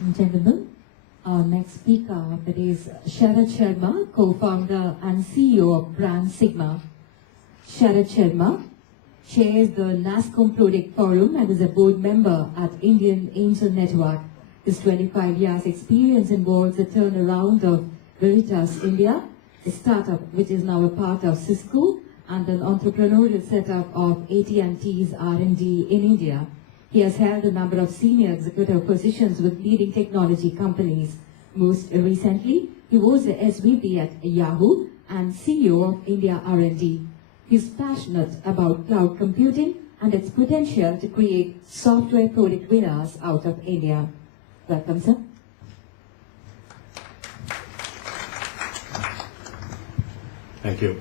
and gentlemen, our next speaker, that is Sharad Sharma, co-founder and CEO of Brand Sigma. Sharad Sharma chairs the NASCOM Project Forum and is a board member at Indian Angel Network. His 25 years experience involves the turnaround of Veritas India, a startup which is now a part of Cisco, and an entrepreneurial setup of AT&T's R&D in India. He has held a number of senior executive positions with leading technology companies. Most recently, he was the SVP at Yahoo and CEO of India R&D. He is passionate about cloud computing and its potential to create software product winners out of India. Welcome, sir. Thank you.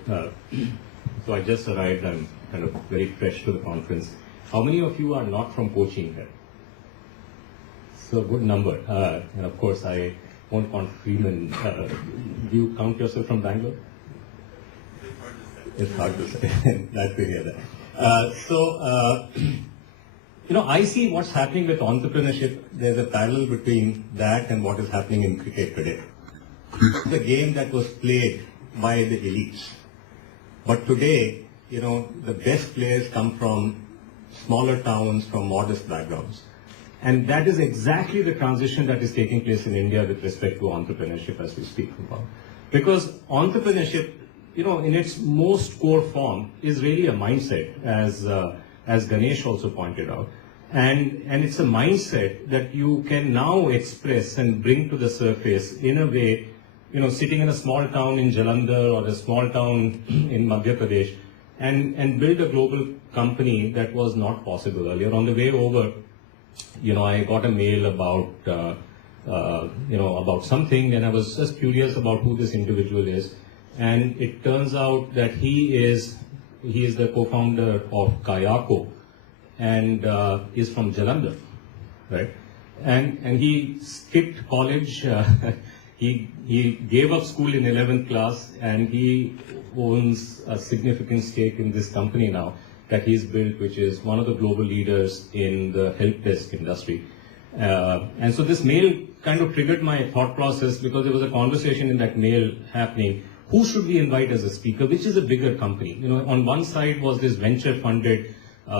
So I just arrived. I'm kind of very fresh to the conference. How many of you are not from Cochin here? So good number. And of course, I won't count Freeman. Do you count yourself from Bangalore? It's hard to say. Glad to hear that. I see what's happening with entrepreneurship. There's a parallel between that and what is happening in cricket today. It's a game that was played by the elites. But today, the best players come from smaller towns, from modest backgrounds. And that is exactly the transition that is taking place in India with respect to entrepreneurship as we speak about. Because entrepreneurship, in its most core form is really a mindset, as Ganesh also pointed out. And it's a mindset that you can now express and bring to the surface in a way, sitting in a small town in Jalandhar or a small town in Madhya Pradesh and build a global company that was not possible earlier. On the way over, I got a mail about something, and I was just curious about who this individual is. And it turns out that he is the co-founder of Kayako and is from Jalandhar, right? And he skipped college. He gave up school in 11th class, and he owns a significant stake in this company now that he's built, which is one of the global leaders in the help desk industry. And so this mail kind of triggered my thought process, because there was a conversation in that mail happening. Who should we invite as a speaker? Which is a bigger company? On one side was this venture-funded,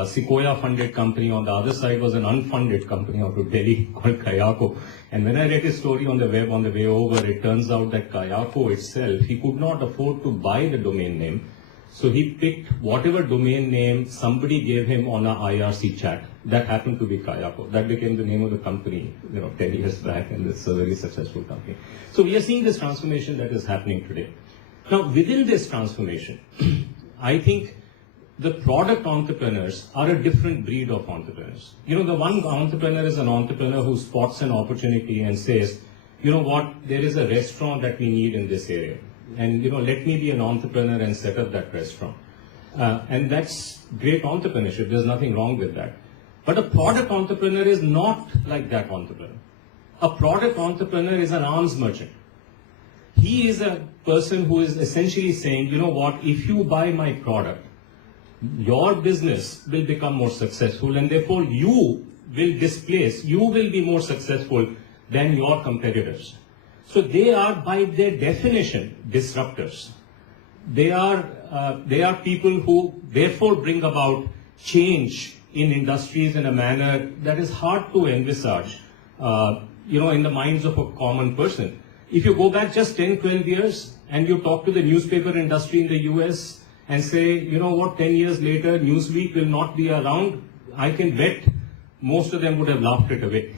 Sequoia-funded company. On the other side was an unfunded company out of Delhi called Kayako. And when I read his story on the web on the way over, it turns out that Kayako itself, he could not afford to buy the domain name. So he picked whatever domain name somebody gave him on a IRC chat. That happened to be Kayako. That became the name of the company, 10 years back, and it's a very successful company. So we are seeing this transformation that is happening today. Now, within this transformation, I think the product entrepreneurs are a different breed of entrepreneurs. The one entrepreneur is an entrepreneur who spots an opportunity and says, there is a restaurant that we need in this area. And, let me be an entrepreneur and set up that restaurant. And that's great entrepreneurship. There's nothing wrong with that. But a product entrepreneur is not like that entrepreneur. A product entrepreneur is an arms merchant. He is a person who is essentially saying, if you buy my product, your business will become more successful, and therefore you will be more successful than your competitors. So they are, by their definition, disruptors. They are people who therefore bring about change in industries in a manner that is hard to envisage, in the minds of a common person. If you go back just 10, 12 years and you talk to the newspaper industry in the US and say, 10 years later, Newsweek will not be around, I can bet most of them would have laughed it away.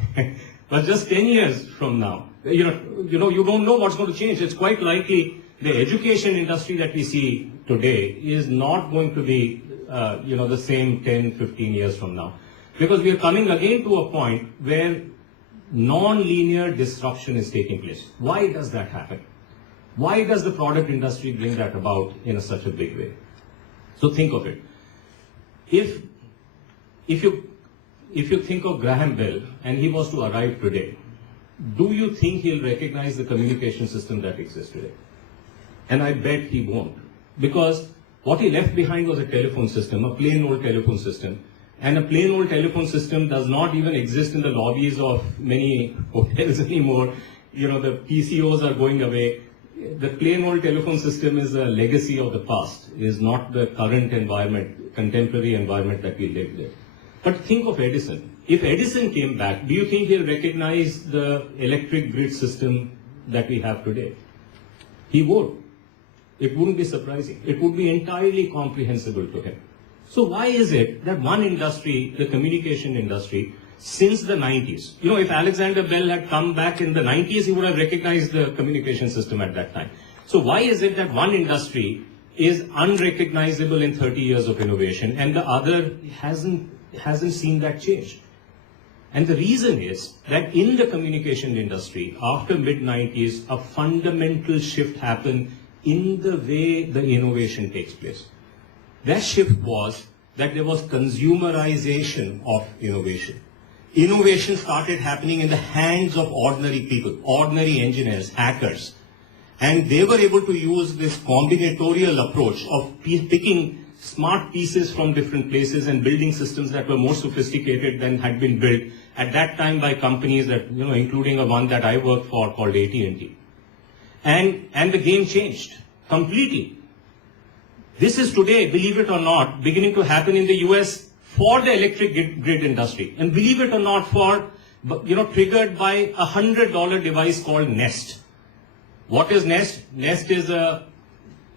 But just 10 years from now, you don't know what's going to change. It's quite likely the education industry that we see today is not going to be, the same 10, 15 years from now. Because we are coming again to a point where non-linear disruption is taking place. Why does that happen? Why does the product industry bring that about in such a big way? So think of it. If you think of Graham Bell and he was to arrive today, do you think he'll recognize the communication system that exists today? And I bet he won't. Because what he left behind was a telephone system, a plain old telephone system, And a plain old telephone system does not even exist in the lobbies of many hotels anymore. You know, the PCOs are going away. The plain old telephone system is a legacy of the past. It is not the current environment, contemporary environment that we live in. But think of Edison. If Edison came back, do you think he'll recognize the electric grid system that we have today? He would. It wouldn't be surprising. It would be entirely comprehensible to him. So why is it that one industry, the communication industry, since the 90s, you know, if Alexander Bell had come back in the 90s, he would have recognized the communication system at that time. So why is it that one industry is unrecognizable in 30 years of innovation and the other hasn't seen that change? And the reason is that in the communication industry, after mid-90s, a fundamental shift happened in the way the innovation takes place. That shift was that there was consumerization of innovation. Innovation started happening in the hands of ordinary people, ordinary engineers, hackers. And they were able to use this combinatorial approach of picking smart pieces from different places and building systems that were more sophisticated than had been built at that time by companies that, you know, including a one that I worked for called AT&T. And the game changed completely. This is today, believe it or not, beginning to happen in the US for the electric grid industry. And believe it or not, triggered by a $100 device called Nest. What is Nest? Nest is a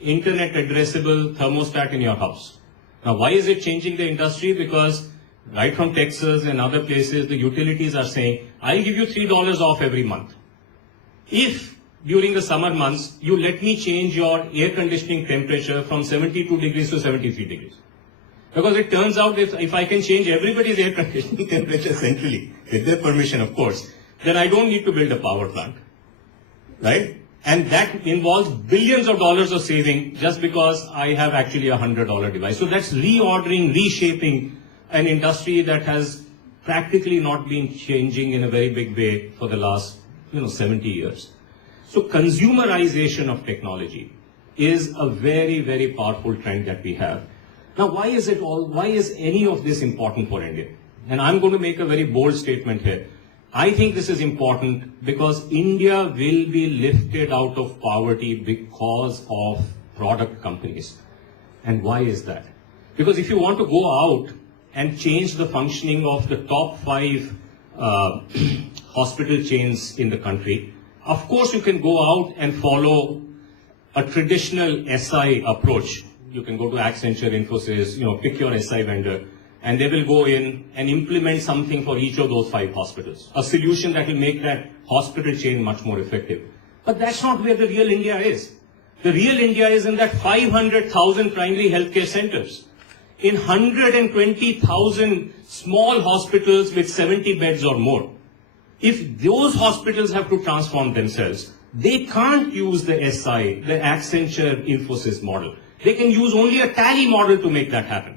internet addressable thermostat in your house. Now, why is it changing the industry? Because right from Texas and other places, the utilities are saying, I'll give you $3 off every month. If during the summer months, you let me change your air conditioning temperature from 72 degrees to 73 degrees. Because it turns out if I can change everybody's air conditioning temperature centrally, with their permission of course, then I don't need to build a power plant. Right? And that involves billions of dollars of saving just because I have actually a $100 device. So that's reordering, reshaping an industry that has practically not been changing in a very big way for the last 70 years. So consumerization of technology is a very, very powerful trend that we have. Now, why is any of this important for India? And I'm going to make a very bold statement here. I think this is important because India will be lifted out of poverty because of product companies. And why is that? Because if you want to go out and change the functioning of the top 5 hospital chains in the country, of course you can go out and follow a traditional SI approach. You can go to Accenture, Infosys, pick your SI vendor, and they will go in and implement something for each of those 5 hospitals. A solution that will make that hospital chain much more effective. But that's not where the real India is. The real India is in that 500,000 primary healthcare centers, in 120,000 small hospitals with 70 beds or more. If those hospitals have to transform themselves, they can't use the SI, the Accenture Infosys model. They can use only a tally model to make that happen.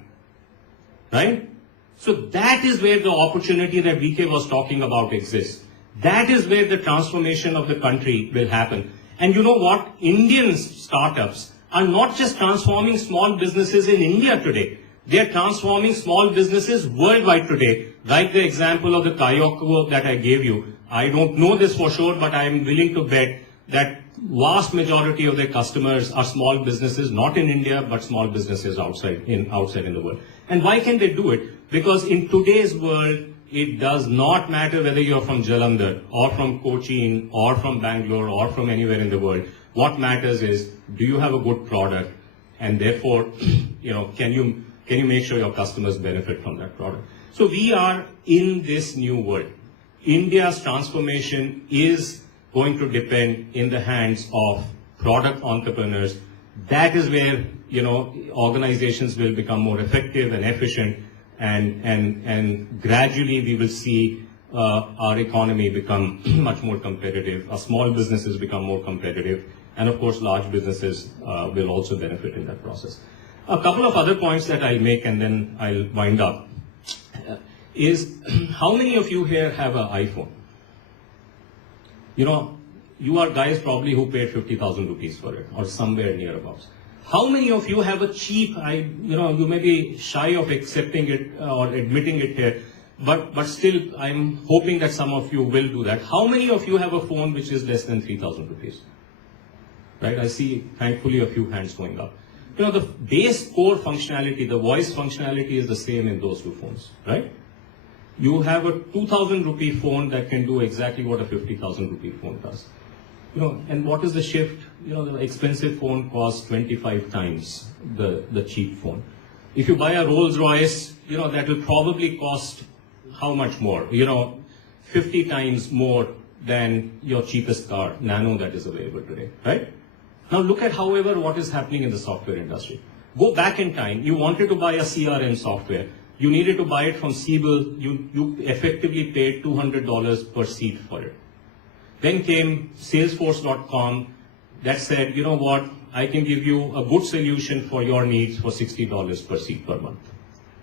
Right? So that is where the opportunity that VK was talking about exists. That is where the transformation of the country will happen. And you know what? Indian startups are not just transforming small businesses in India today. They are transforming small businesses worldwide today. Like the example of the Kayako that I gave you. I don't know this for sure, but I am willing to bet that vast majority of their customers are small businesses, not in India, but small businesses outside in the world. And why can they do it? Because in today's world, it does not matter whether you're from Jalandhar or from Cochin or from Bangalore or from anywhere in the world. What matters is, do you have a good product? And therefore, can you make sure your customers benefit from that product? So we are in this new world. India's transformation is going to depend in the hands of product entrepreneurs. That is where, organizations will become more effective and efficient, and gradually we will see our economy become much more competitive, our small businesses become more competitive, and of course large businesses will also benefit in that process. A couple of other points that I'll make and then I'll wind up is, how many of you here have an iPhone? You are guys probably who paid 50,000 rupees for it or somewhere nearabouts. How many of you have a cheap, you may be shy of accepting it or admitting it here, but still I'm hoping that some of you will do that. How many of you have a phone which is less than 3,000 rupees? Right, I see thankfully a few hands going up. The base core functionality, the voice functionality is the same in those two phones, right? You have a 2,000 rupee phone that can do exactly what a 50,000 rupee phone does. And what is the shift? The expensive phone costs 25 times the cheap phone. If you buy a Rolls Royce, that will probably cost how much more? 50 times more than your cheapest car, Nano, that is available today, right? Now look at, however, what is happening in the software industry. Go back in time. You wanted to buy a CRM software. You needed to buy it from Siebel. You effectively paid $200 per seat for it. Then came Salesforce.com that said, you know what, I can give you a good solution for your needs for $60 per seat per month,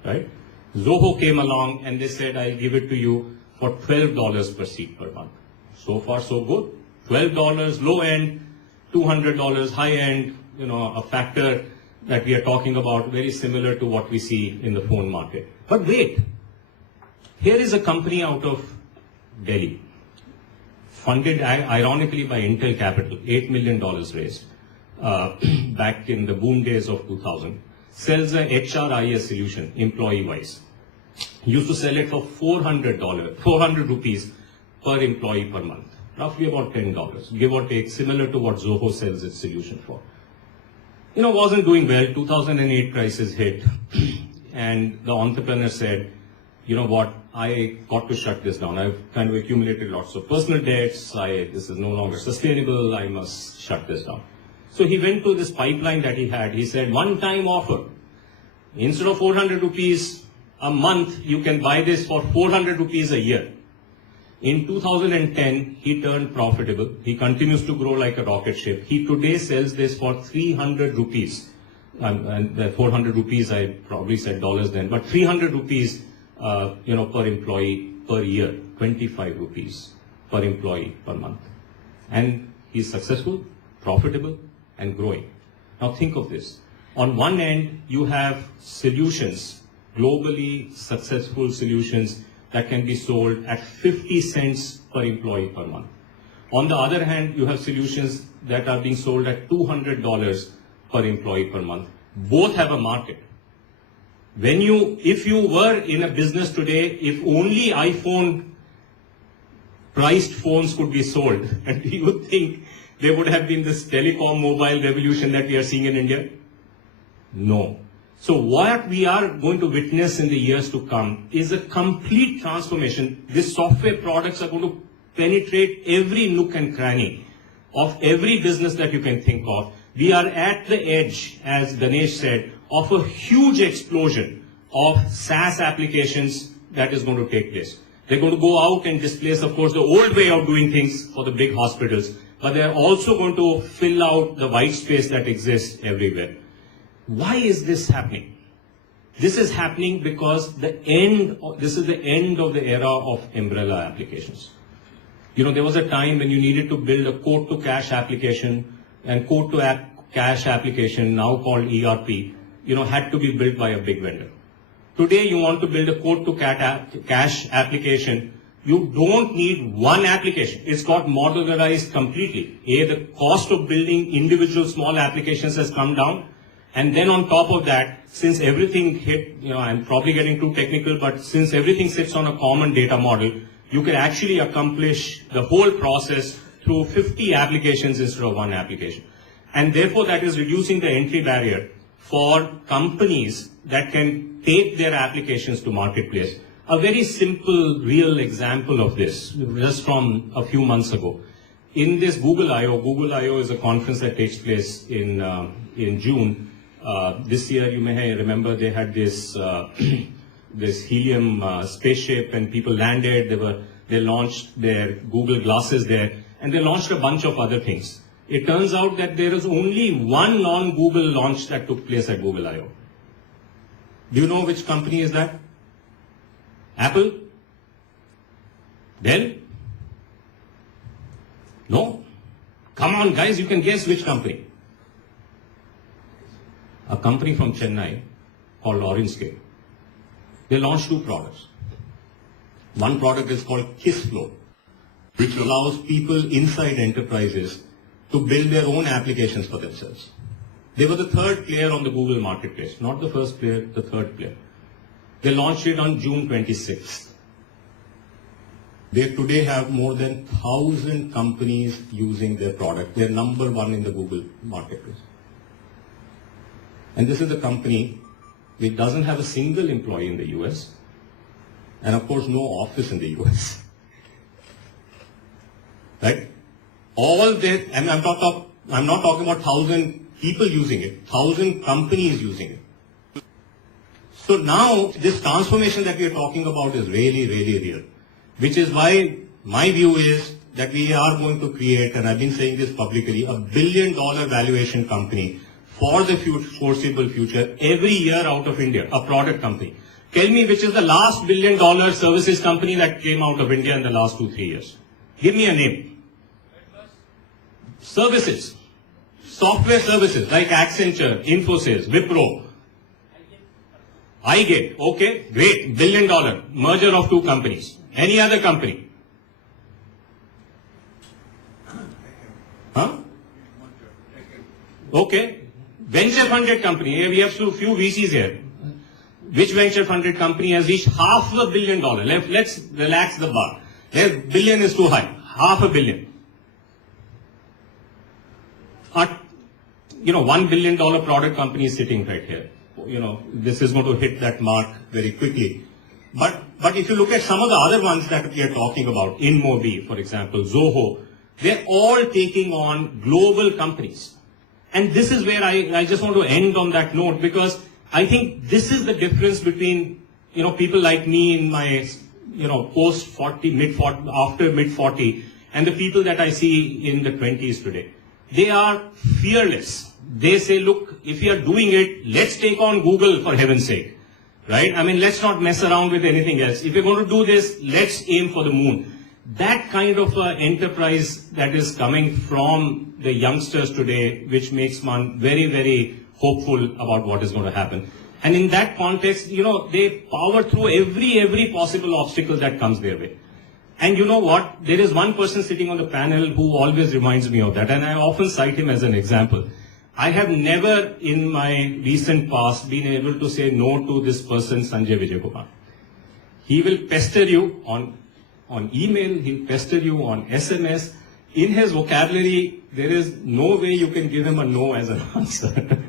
right? Zoho came along and they said, I'll give it to you for $12 per seat per month. So far, so good. $12 low end, $200 high end, a factor that we are talking about very similar to what we see in the phone market. But wait, here is a company out of Delhi, funded ironically by Intel Capital, $8 million raised back in the boom days of 2000, sells a HRIS solution, employee-wise. Used to sell it for $400 rupees per employee per month, roughly about $10, give or take, similar to what Zoho sells its solution for. Wasn't doing well. 2008 crisis hit, and the entrepreneur said, you know what, I got to shut this down. I've kind of accumulated lots of personal debts. This is no longer sustainable. I must shut this down. So he went to this pipeline that he had. He said, one-time offer. Instead of 400 rupees a month, you can buy this for 400 rupees a year. In 2010, he turned profitable. He continues to grow like a rocket ship. He today sells this for 300 rupees. And the 400 rupees, I probably said dollars then, but 300 rupees per employee per year, 25 rupees per employee per month. And he's successful, profitable, and growing. Now think of this. On one end, you have solutions, globally successful solutions that can be sold at 50 cents per employee per month. On the other hand, you have solutions that are being sold at $200 per employee per month. Both have a market. If you were in a business today, if only iPhone priced phones could be sold, and do you think there would have been this telecom mobile revolution that we are seeing in India? No. So what we are going to witness in the years to come is a complete transformation. These software products are going to penetrate every nook and cranny of every business that you can think of. We are at the edge, as Ganesh said, of a huge explosion of SaaS applications that is going to take place. They're going to go out and displace, of course, the old way of doing things for the big hospitals, but they're also going to fill out the white space that exists everywhere. Why is this happening? This is happening because this is the end of the era of umbrella applications. There was a time when you needed to build a quote-to-cash application, and quote-to-cash application, now called ERP, had to be built by a big vendor. Today, you want to build a quote-to-cash application, you don't need one application. It's got modularized completely. The cost of building individual small applications has come down. And then on top of that, since everything I'm probably getting too technical, but since everything sits on a common data model, you can actually accomplish the whole process through 50 applications instead of one application. And therefore, that is reducing the entry barrier for companies that can take their applications to marketplace. A very simple, real example of this, just from a few months ago. In this Google I/O is a conference that takes place in June. This year, you may remember, they had this this helium spaceship, and people landed. They launched their Google glasses there, and they launched a bunch of other things. It turns out that there is only one non-Google launch that took place at Google I/O. Do you know which company is that? Apple? Dell? No? Come on, guys, you can guess which company. a company from Chennai called OrangeScape. They launched 2 products. One product is called KissFlow, which allows people inside enterprises to build their own applications for themselves. They were the 3rd player on the Google marketplace, not the 1st player, the 3rd player. They launched it on June 26th. They today have more than 1,000 companies using their product. They're number 1 in the Google marketplace. And this is a company which doesn't have a single employee in the US, and of course no office in the US. Right? All that, and I'm not talking about 1,000 people using it, 1,000 companies using it. So now this transformation that we are talking about is really, really real, which is why my view is that we are going to create, and I've been saying this publicly, $1 billion valuation company for the foreseeable future every year out of India, a product company. Tell me which is the last $1 billion services company that came out of India in the last 2-3 years. Give me a name. Services. Software services like Accenture, Infosys, Wipro. iGate. Okay, great. $1 billion. Merger of 2 companies. Any other company? Huh? Okay. Venture funded company. Here we have few VCs here. Which venture funded company has reached $500 million? Let's relax the bar. $1 billion is too high. $500 million. $1 billion product company is sitting right here. This is going to hit that mark very quickly. But if you look at some of the other ones that we are talking about, InMobi, for example, Zoho, they're all taking on global companies. And this is where I just want to end on that note, because I think this is the difference between, people like me in my, post 40, after mid 40, and the people that I see in the 20s today. They are fearless. They say, look, if you are doing it, let's take on Google for heaven's sake. Right? I mean, let's not mess around with anything else. If you're going to do this, let's aim for the moon. That kind of enterprise that is coming from the youngsters today, which makes one very, very hopeful about what is going to happen. And in that context, they power through every possible obstacle that comes their way. And you know what? There is one person sitting on the panel who always reminds me of that, and I often cite him as an example. I have never in my recent past been able to say no to this person, Sanjay Vijayakumar. He will pester you on email, he'll pester you on SMS. In his vocabulary, there is no way you can give him a no as an answer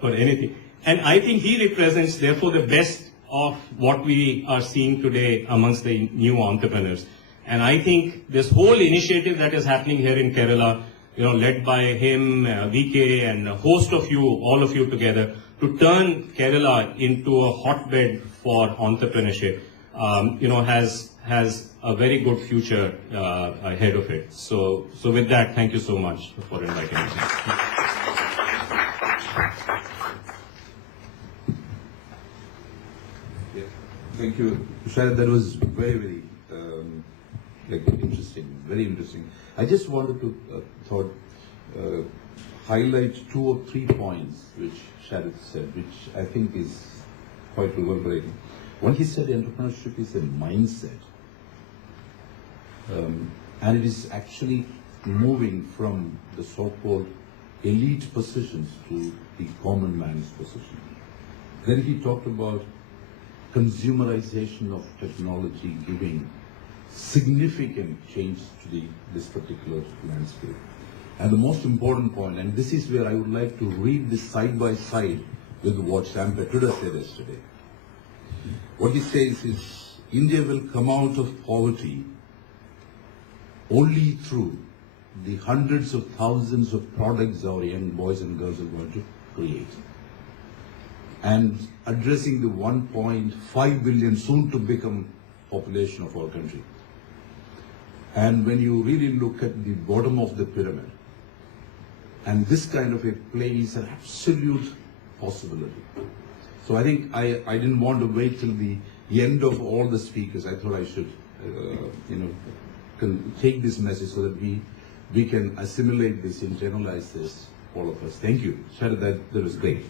for anything. And I think he represents, therefore, the best of what we are seeing today amongst the new entrepreneurs. And I think this whole initiative that is happening here in Kerala, led by him, VK, and a host of you, all of you together, to turn Kerala into a hotbed for entrepreneurship, has a very good future ahead of it. So with that, thank you so much for inviting me. Thank you, Sharad. That was very interesting, very interesting. I just wanted to highlight 2 or 3 points which Sharad said, which I think is quite reverberating. One, he said entrepreneurship is a mindset, and it is actually moving from the so-called elite positions to the common man's position. Then he talked about consumerization of technology giving significant change to this particular landscape. And the most important point, and this is where I would like to read this side by side with what Sam Petruda said yesterday. What he says is, India will come out of poverty only through the hundreds of thousands of products our young boys and girls are going to create. And addressing the 1.5 billion soon to become population of our country. And when you really look at the bottom of the pyramid, and this kind of a play is an absolute possibility. So I think I didn't want to wait till the end of all the speakers. I thought I should, take this message so that we can assimilate this, internalize this, all of us. Thank you. Sharad, that was great.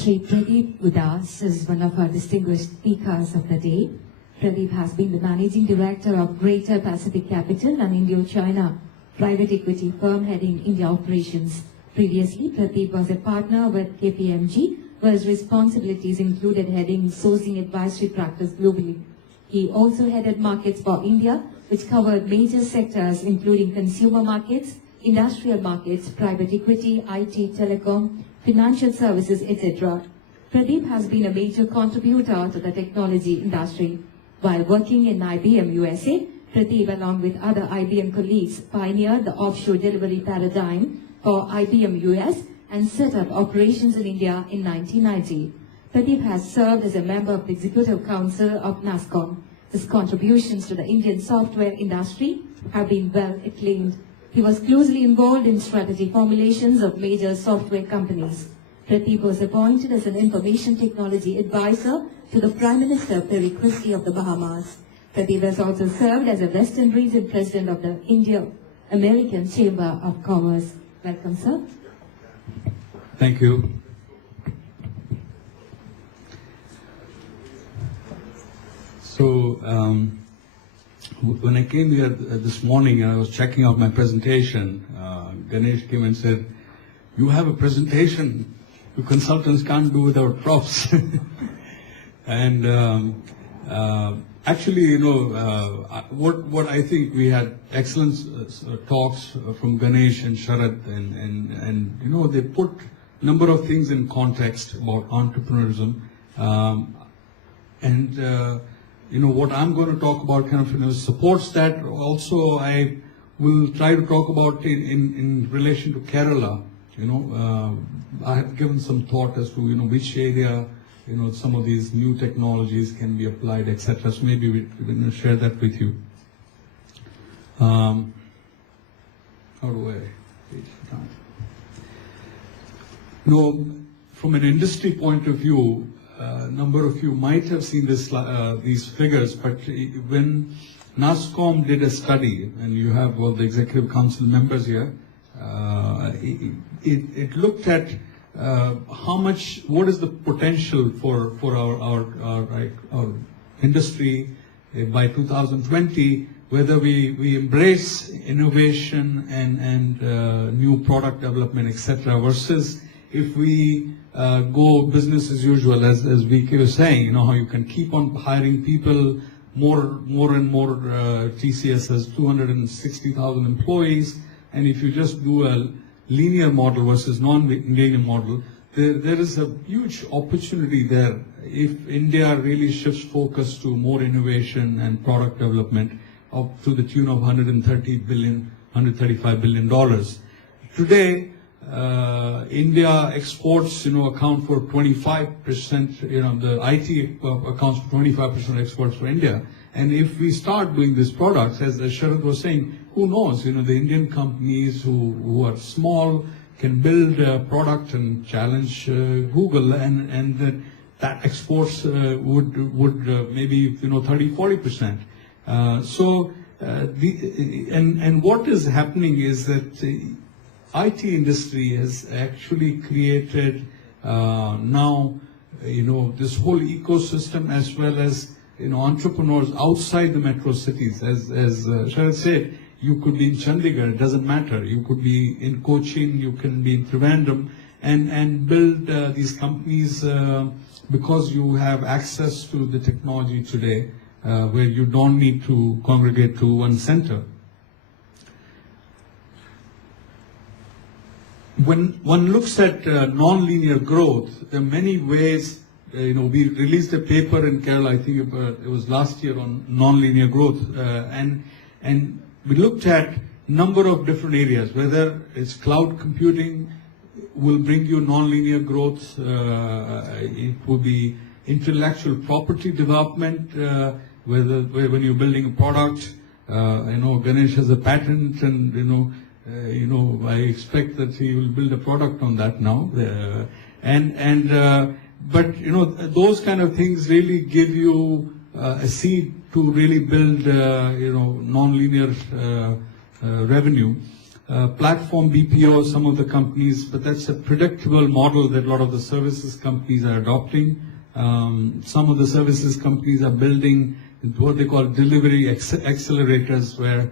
Shri Pradeep with us is one of our distinguished speakers of the day. Pradeep has been the Managing Director of Greater Pacific Capital, an Indo-China private equity firm heading India operations. Previously, Pradeep was a partner with KPMG, where his responsibilities included heading sourcing advisory practice globally. He also headed markets for India, which covered major sectors including consumer markets, industrial markets, private equity, IT, telecom, financial services, etc. Pradeep has been a major contributor to the technology industry. While working in IBM USA, Pradeep, along with other IBM colleagues, pioneered the offshore delivery paradigm for IBM US and set up operations in India in 1990. Pradeep has served as a member of the Executive Council of NASSCOM. His contributions to the Indian software industry have been well acclaimed. He was closely involved in strategy formulations of major software companies. Pradeep was appointed as an information technology advisor to the Prime Minister Perry Christie of the Bahamas. Pradeep has also served as a Western Region President of the India-American Chamber of Commerce. Welcome, sir. Thank you. So, when I came here this morning and I was checking out my presentation, Ganesh came and said, "You have a presentation you consultants can't do without props." And actually, you know, what I think we had excellent talks from Ganesh and Sharad, and you know, they put a number of things in context about entrepreneurism, and you know, what I'm going to talk about kind of, you know, supports that. Also, I will try to talk about in relation to Kerala. You know, I have given some thought as to, you know, which area, you know, some of these new technologies can be applied, etc. So maybe we will share that with you. How do I page down? You know, from an industry point of view, a number of you might have seen this, these figures, but when NASSCOM did a study, and you have all the Executive Council members here, it looked at how much, what is the potential for our industry by 2020, whether we embrace innovation and new product development, etc., versus if we go business as usual, as VK was saying, you know, how you can keep on hiring people, more and more. TCS has 260,000 employees, and if you just do a linear model versus non-linear model, there is a huge opportunity there if India really shifts focus to more innovation and product development up to the tune of $135 billion. Today, India exports, you know, account for 25%, you know, the IT accounts for 25% exports for India. And if we start doing these products, as Sharad was saying, who knows, you know, the Indian companies who are small can build a product and challenge Google, and that exports would maybe, you know, 30-40%. And what is happening is that IT industry has actually created now, you know, this whole ecosystem, as well as, you know, entrepreneurs outside the metro cities. As Sharad said, you could be in Chandigarh, it doesn't matter. You could be in Cochin, you can be in Trivandrum, and build these companies because you have access to the technology today, where you don't need to congregate to one center. When one looks at non-linear growth, there are many ways. You know, we released a paper in Kerala, I think it was last year, on non-linear growth, and we looked at number of different areas. Whether it's cloud computing will bring you non-linear growth, it would be intellectual property development, when you're building a product. You know, Ganesh has a patent, and you know, I expect that he will build a product on that now. But you know, those kind of things really give you a seed to really build, you know, non-linear revenue. platform BPO, some of the companies, but that's a predictable model that a lot of the services companies are adopting. Some of the services companies are building what they call delivery accelerators, where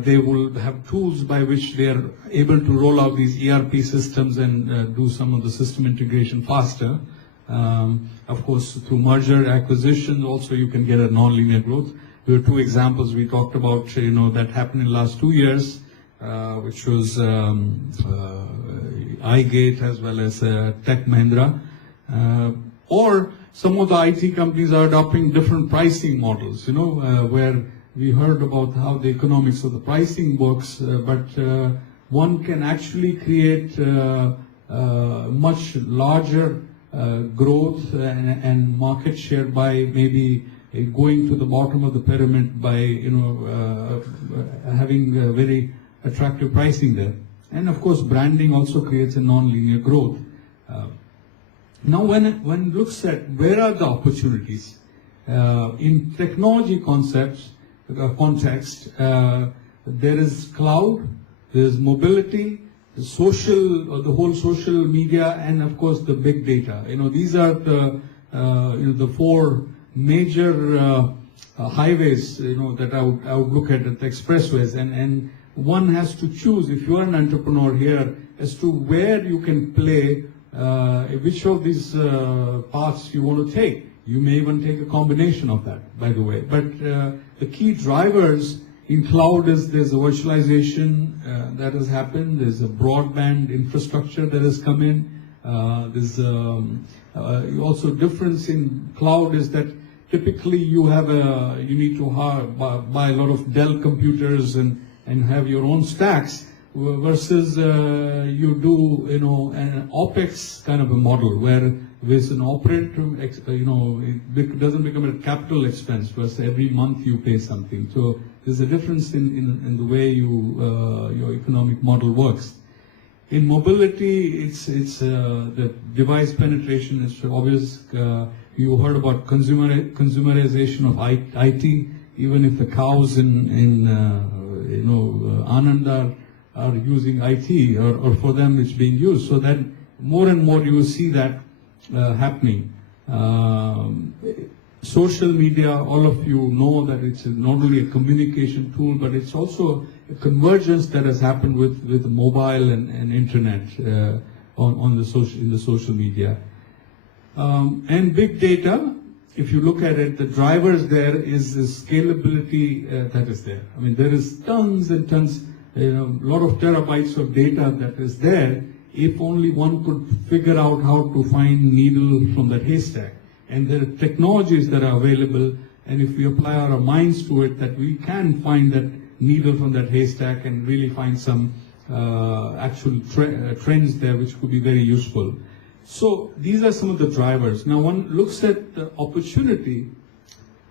they will have tools by which they are able to roll out these ERP systems and do some of the system integration faster. Of course, through merger acquisition, also you can get a non-linear growth. There were two examples we talked about, that happened in the last 2 years, which was iGate as well as Tech Mahindra. Or some of the IT companies are adopting different pricing models, where we heard about how the economics of the pricing works, but one can actually create much larger growth and market share by maybe going to the bottom of the pyramid by having very attractive pricing there. And of course, branding also creates a non-linear growth. Now, when one looks at where are the opportunities in technology context, there is cloud, there is mobility, the whole social media, and of course the big data. These are the four major highways that I would look at the expressways, and one has to choose, if you are an entrepreneur here, as to where you can play, which of these paths you want to take. You may even take a combination of that, by the way. But the key drivers in cloud is there's a virtualization that has happened, there's a broadband infrastructure that has come in, there's also difference in cloud is that typically you need to buy a lot of Dell computers and have your own stacks, versus you do an OpEx kind of a model where with an operator, it doesn't become a capital expense, whereas every month you pay something. So there's a difference in the way your economic model works. In mobility, it's the device penetration is obvious. You heard about consumerization of IT. Even if the cows in Anand are using IT, or for them it's being used. So that more and more you will see that happening. Social media, all of you know that it's not only a communication tool, but it's also a convergence that has happened with mobile and internet in the social media. And big data, if you look at it, the drivers there is the scalability that is there. I mean, there is tons and tons, a lot of terabytes of data that is there, if only one could figure out how to find needle from that haystack. And there are technologies that are available, and if we apply our minds to it, that we can find that needle from that haystack and really find some actual trends there which could be very useful. So these are some of the drivers. Now one looks at the opportunity.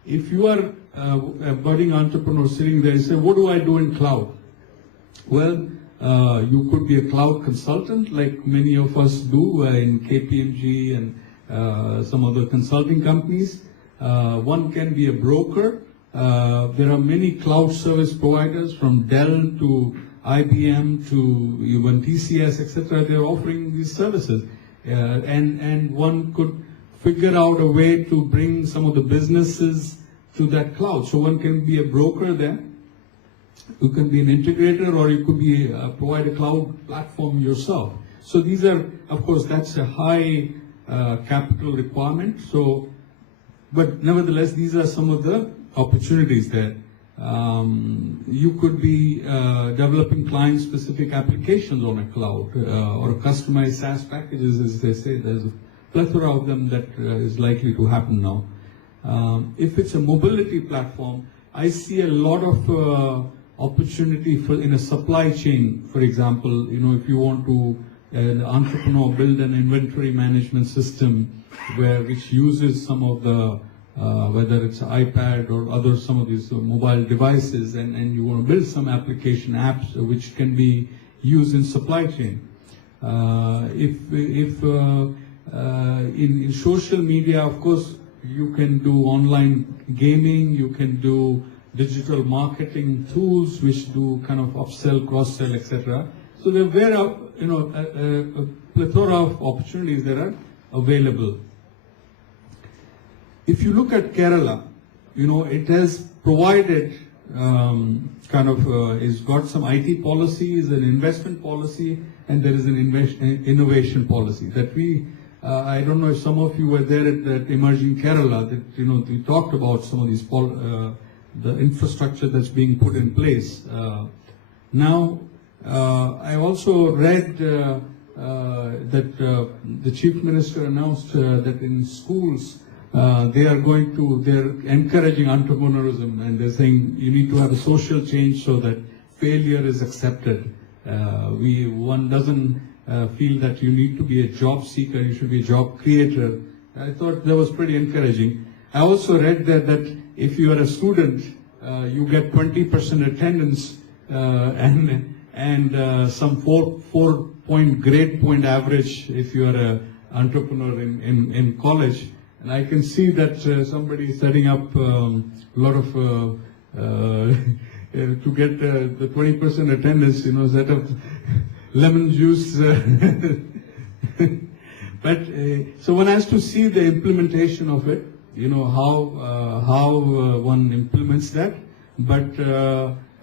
If you are a budding entrepreneur sitting there, you say, what do I do in cloud? Well, you could be a cloud consultant like many of us do in KPMG and some other consulting companies. One can be a broker. There are many cloud service providers from Dell to IBM to even TCS, etc. They're offering these services. And one could figure out a way to bring some of the businesses to that cloud. So one can be a broker there. You can be an integrator, or you could be provide a cloud platform yourself. So these are, of course, that's a high capital requirement. So, but nevertheless, these are some of the opportunities there. You could be developing client-specific applications on a cloud, or customized SaaS packages, as they say. There's a plethora of them that is likely to happen now. If it's a mobility platform, I see a lot of opportunity in a supply chain. For example, if you want to, an entrepreneur build an inventory management system which uses some of the whether it's iPad or some of these mobile devices, and you want to build some application apps which can be used in supply chain. In social media, of course, you can do online gaming, you can do digital marketing tools which do kind of upsell, cross-sell, etc. So there were, a plethora of opportunities that are available. If you look at Kerala, it has provided it's got some IT policies, an investment policy, and there is an innovation policy that I don't know if some of you were there at that Emerging Kerala, that, we talked about some of these, the infrastructure that's being put in place. Now, I also read that the Chief Minister announced that in schools, they're encouraging entrepreneurism, and they're saying you need to have a social change so that failure is accepted. One doesn't feel that you need to be a job seeker, you should be a job creator. I thought that was pretty encouraging. I also read that if you are a student, you get 20% attendance and some 4-point grade point average if you are an entrepreneur in college. And I can see that somebody is setting up a lot of to get the 20% attendance, set up lemon juice. But so one has to see the implementation of it, how one implements that. But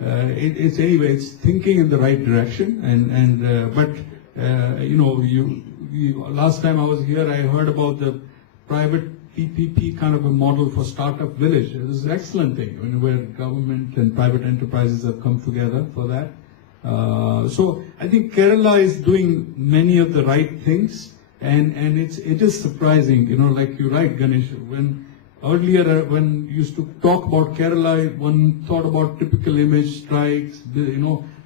it's thinking in the right direction. Last time I was here, I heard about the private PPP kind of a model for startup village. This is an excellent thing, where government and private enterprises have come together for that. So I think Kerala is doing many of the right things, and it is surprising, like you're right, Ganesh. When earlier when you used to talk about Kerala, one thought about typical image, strikes,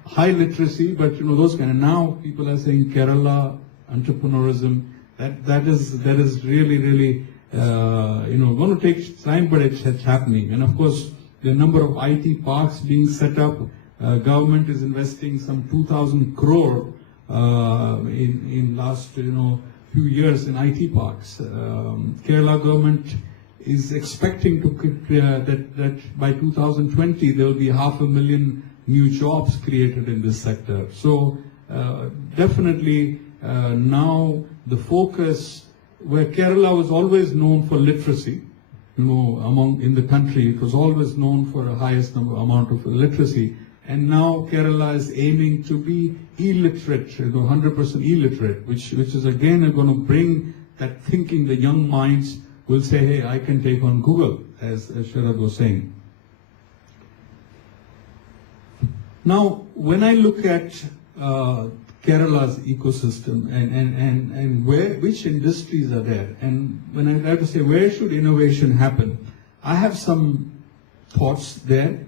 high literacy, but those kind of. Now people are saying Kerala entrepreneurism. That is really going to take time, but it's happening. And of course, the number of IT parks being set up. Government is investing some 2,000 crore in last few years in IT parks. Kerala government is expecting that by 2020 there will be 500,000 new jobs created in this sector. So definitely now the focus, where Kerala was always known for literacy, in the country, it was always known for the highest amount of literacy. And now Kerala is aiming to be illiterate, 100% illiterate, which is again going to bring that thinking. The young minds will say, hey, I can take on Google, as Sharad was saying. Now, when I look at Kerala's ecosystem and which industries are there, and when I have to say where should innovation happen, I have some thoughts there.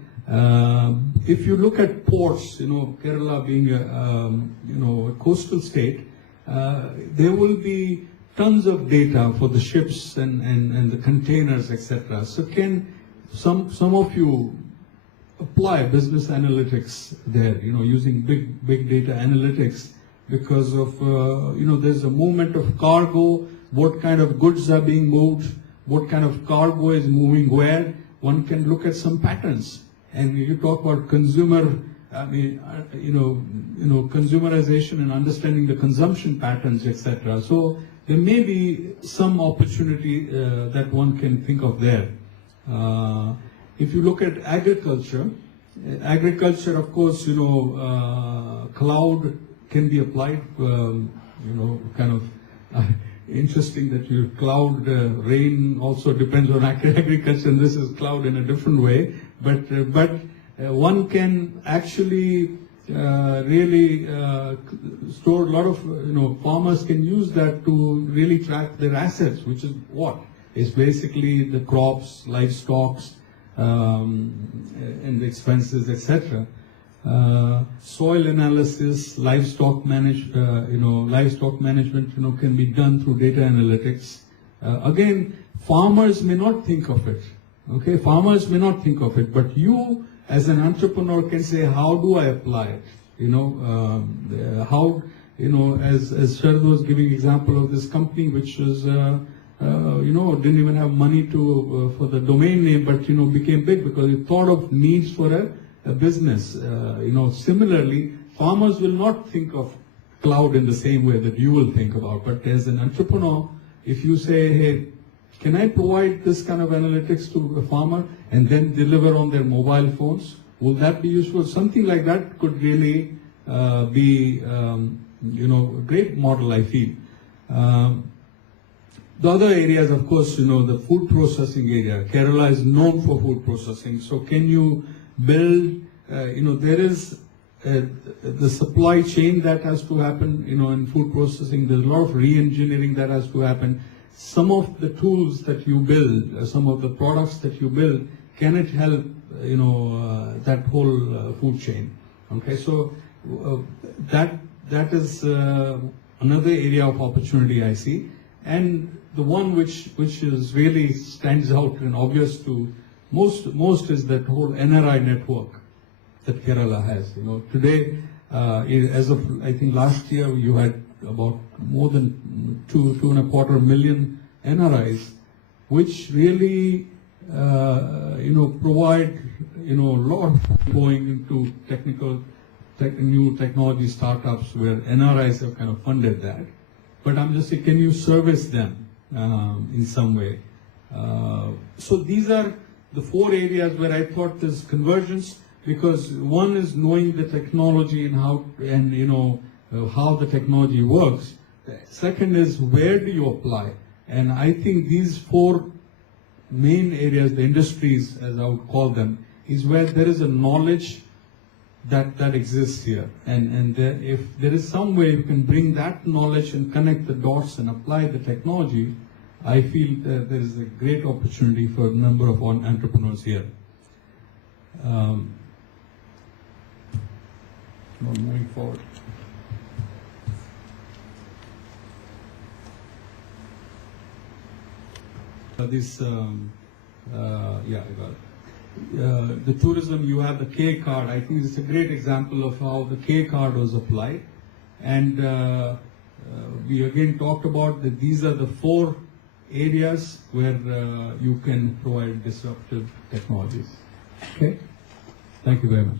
If you look at ports, Kerala being a coastal state, there will be tons of data for the ships and the containers, etc. So can some of you apply business analytics there, using big data analytics, because of there's a movement of cargo, what kind of goods are being moved, what kind of cargo is moving where. One can look at some patterns. And you talk about consumerization and understanding the consumption patterns, etc. So there may be some opportunity that one can think of there. If you look at agriculture, of course, cloud can be applied. Interesting that your cloud rain also depends on agriculture, and this is cloud in a different way. But one can actually really store a lot of, farmers can use that to really track their assets, which is what? It's basically the crops, livestock, and the expenses, etc. Soil analysis, livestock management, can be done through data analytics. Again, farmers may not think of it. Okay, farmers may not think of it, but you as an entrepreneur can say, how do I apply it? As Sharad was giving example of this company, which was didn't even have money to for the domain name, but became big because it thought of needs for a business. Similarly, farmers will not think of cloud in the same way that you will think about. But as an entrepreneur, if you say, hey, can I provide this kind of analytics to a farmer and then deliver on their mobile phones? Will that be useful? Something like that could really be, a great model, I feel. The other areas, of course, the food processing area. Kerala is known for food processing. So can you build, there is the supply chain that has to happen, in food processing. There's a lot of re-engineering that has to happen. Some of the tools that you build, some of the products that you build, can it help, that whole food chain? Okay, so that is another area of opportunity I see. And the one which is really stands out and obvious to most is that whole NRI network that Kerala has. Today, as of I think last year, you had about more than 2.25 million NRIs, which really provide a lot going into new technology startups where NRIs have kind of funded that. But I'm just saying, can you service them in some way? So these are the 4 areas where I thought there's convergence, because one is knowing the technology and how the technology works. Second is, where do you apply? And I think these 4 main areas, the industries as I would call them, is where there is a knowledge that exists here. And if there is some way you can bring that knowledge and connect the dots and apply the technology, I feel that there is a great opportunity for a number of entrepreneurs here. Moving forward. I got it. The tourism, you have the K card. I think it's a great example of how the K card was applied. And we again talked about that these are the 4 areas where you can provide disruptive technologies. Okay? Thank you very much.